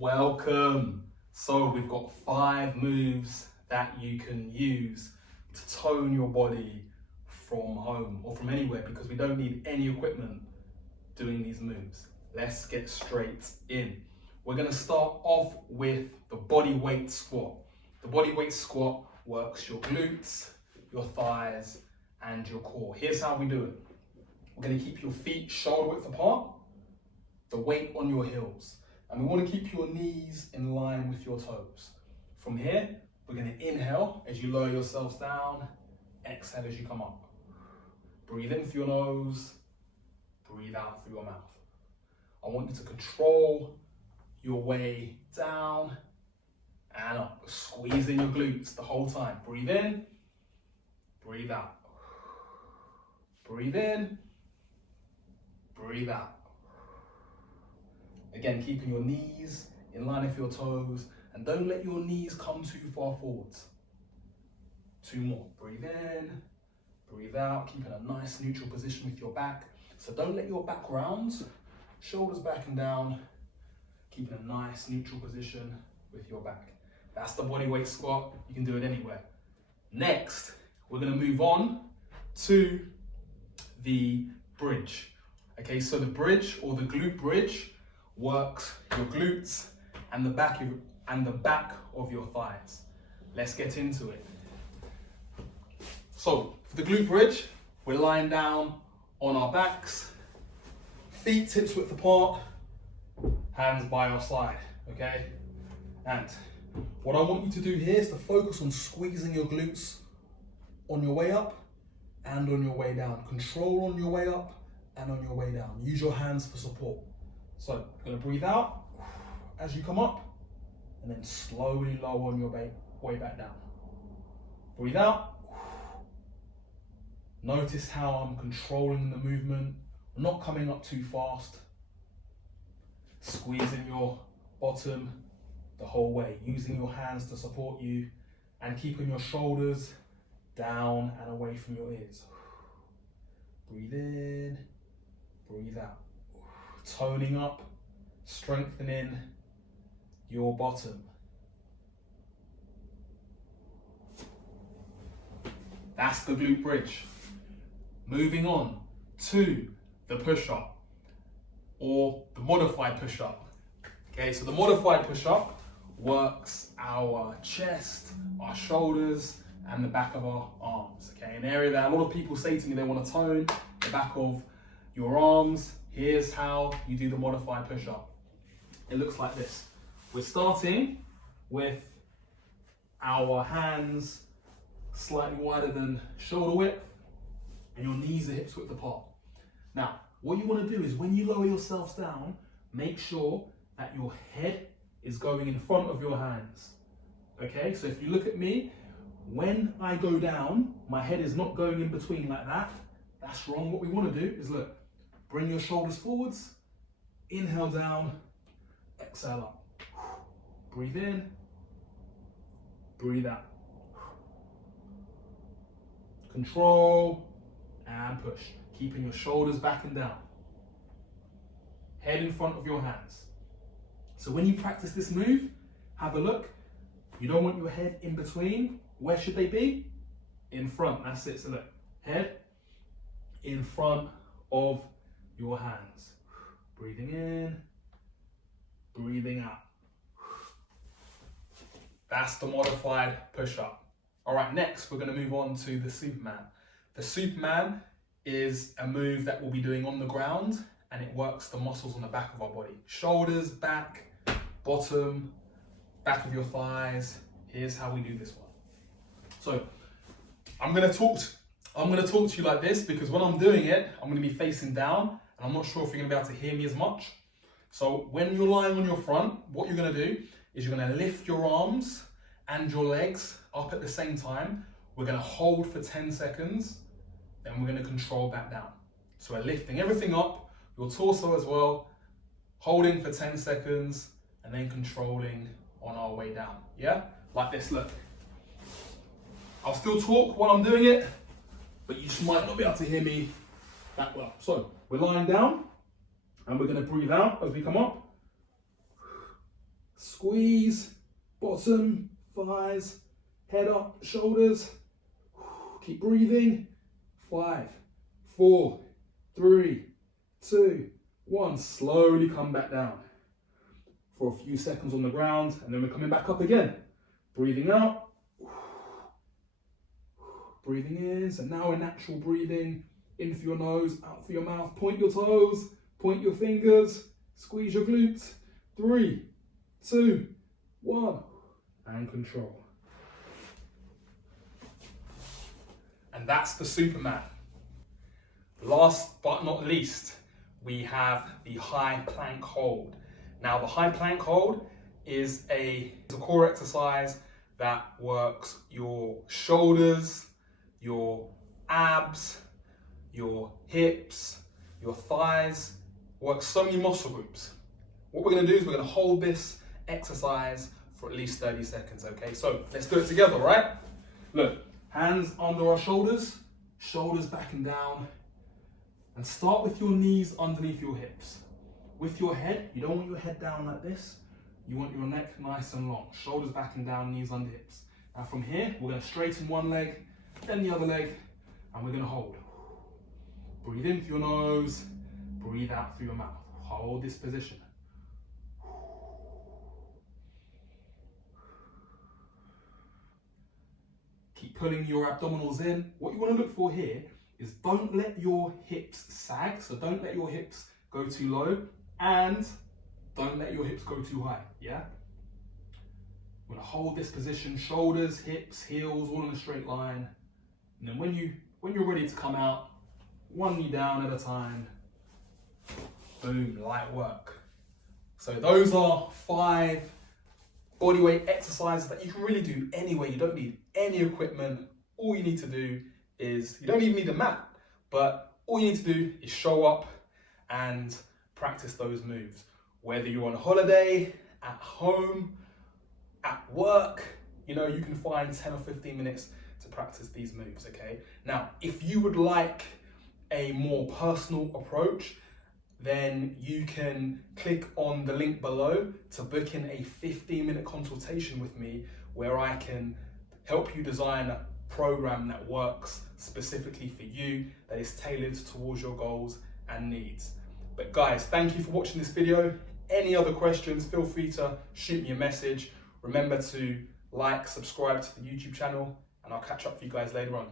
Welcome. So we've got 5 moves that you can use to tone your body from home or from anywhere, because we don't need any equipment doing these moves. Let's get straight in. We're going to start off with the body weight squat. The body weight squat works your glutes, your thighs, and your core. Here's how we do it. We're going to keep your feet shoulder width apart, the weight on your heels. And we want to keep your knees in line with your toes. From here, we're going to inhale as you lower yourselves down, exhale as you come up. Breathe in through your nose, breathe out through your mouth. I want you to control your way down and up, squeezing your glutes the whole time. Breathe in, breathe out. Breathe in, breathe out. Again, keeping your knees in line with your toes, and don't let your knees come too far forwards. 2 more. Breathe in, breathe out, keeping a nice neutral position with your back. So don't let your back round, shoulders back and down, keeping a nice neutral position with your back. That's the body weight squat. You can do it anywhere. Next, we're going to move on to the bridge. Okay, so the bridge, or the glute bridge, works your glutes and the back of your thighs. Let's get into it. So for the glute bridge, we're lying down on our backs, feet hips width apart, hands by our side, okay? And what I want you to do here is to focus on squeezing your glutes on your way up and on your way down. Control on your way up and on your way down. Use your hands for support. So you're going to breathe out as you come up, and then slowly lower on your way back down. Breathe out. Notice how I'm controlling the movement, not coming up too fast. Squeezing your bottom the whole way, using your hands to support you, and keeping your shoulders down and away from your ears. Breathe in, breathe out. Toning up, strengthening your bottom. That's the glute bridge. Moving on to the push-up, or the modified push-up. Okay, so the modified push-up works our chest, our shoulders, and the back of our arms. Okay, an area that a lot of people say to me they want to tone, the back of your arms. Here's how you do the modified push-up. It looks like this. We're starting with our hands slightly wider than shoulder width, and your knees are hips width apart. Now, what you want to do is when you lower yourselves down, make sure that your head is going in front of your hands. Okay, so if you look at me, when I go down, my head is not going in between like that. That's wrong. What we want to do is look. Bring your shoulders forwards, inhale down, exhale up. Breathe in, breathe out. Control and push. Keeping your shoulders back and down. Head in front of your hands. So when you practice this move, have a look. You don't want your head in between. Where should they be? In front, that's it. So look, head in front of your hands. Breathing in, breathing out. That's the modified push-up. All right, next we're going to move on to the Superman. The Superman is a move that we'll be doing on the ground, and it works the muscles on the back of our body. Shoulders, back, bottom, back of your thighs. Here's how we do this one. So I'm going to talk to you like this, because when I'm doing it, I'm going to be facing down. And I'm not sure if you're going to be able to hear me as much. So when you're lying on your front, what you're going to do is you're going to lift your arms and your legs up at the same time. We're going to hold for 10 seconds, then we're going to control back down. So we're lifting everything up, your torso as well, holding for 10 seconds, and then controlling on our way down. Yeah? Like this, look. I'll still talk while I'm doing it, but you just might not be able to hear me that well. So we're lying down, and we're going to breathe out as we come up. Squeeze, bottom, thighs, head up, shoulders. Keep breathing. 5, 4, 3, 2, 1. Slowly come back down for a few seconds on the ground, and then we're coming back up again. Breathing out. Breathing in. So now a natural breathing. In through your nose, out through your mouth. Point your toes, point your fingers, squeeze your glutes. 3, 2, 1, and control. And that's the Superman. Last but not least, we have the high plank hold. Now the high plank hold is a core exercise that works your shoulders, your abs, your hips, your thighs, works so many muscle groups. What we're gonna do is we're gonna hold this exercise for at least 30 seconds, okay? So let's do it together, right? Look, hands under our shoulders, shoulders back and down, and start with your knees underneath your hips. With your head, you don't want your head down like this, you want your neck nice and long. Shoulders back and down, knees under hips. Now from here, we're gonna straighten one leg, then the other leg, and we're gonna hold. Breathe in through your nose, breathe out through your mouth. Hold this position. Keep pulling your abdominals in. What you want to look for here is don't let your hips sag, so don't let your hips go too low, and don't let your hips go too high, yeah? We're gonna hold this position, shoulders, hips, heels, all in a straight line. And then when you're ready to come out, one knee down at a time. Boom, light work. So those are 5 bodyweight exercises that you can really do anywhere. You don't need any equipment. All you need to do is, you don't even need a mat, but all you need to do is show up and practice those moves. Whether you're on holiday, at home, at work, you know, you can find 10 or 15 minutes to practice these moves, okay? Now, if you would like a more personal approach, then you can click on the link below to book in a 15-minute consultation with me where I can help you design a program that works specifically for you, that is tailored towards your goals and needs. But guys, thank you for watching this video. Any other questions, feel free to shoot me a message. Remember to like, subscribe to the YouTube channel, and I'll catch up with you guys later on.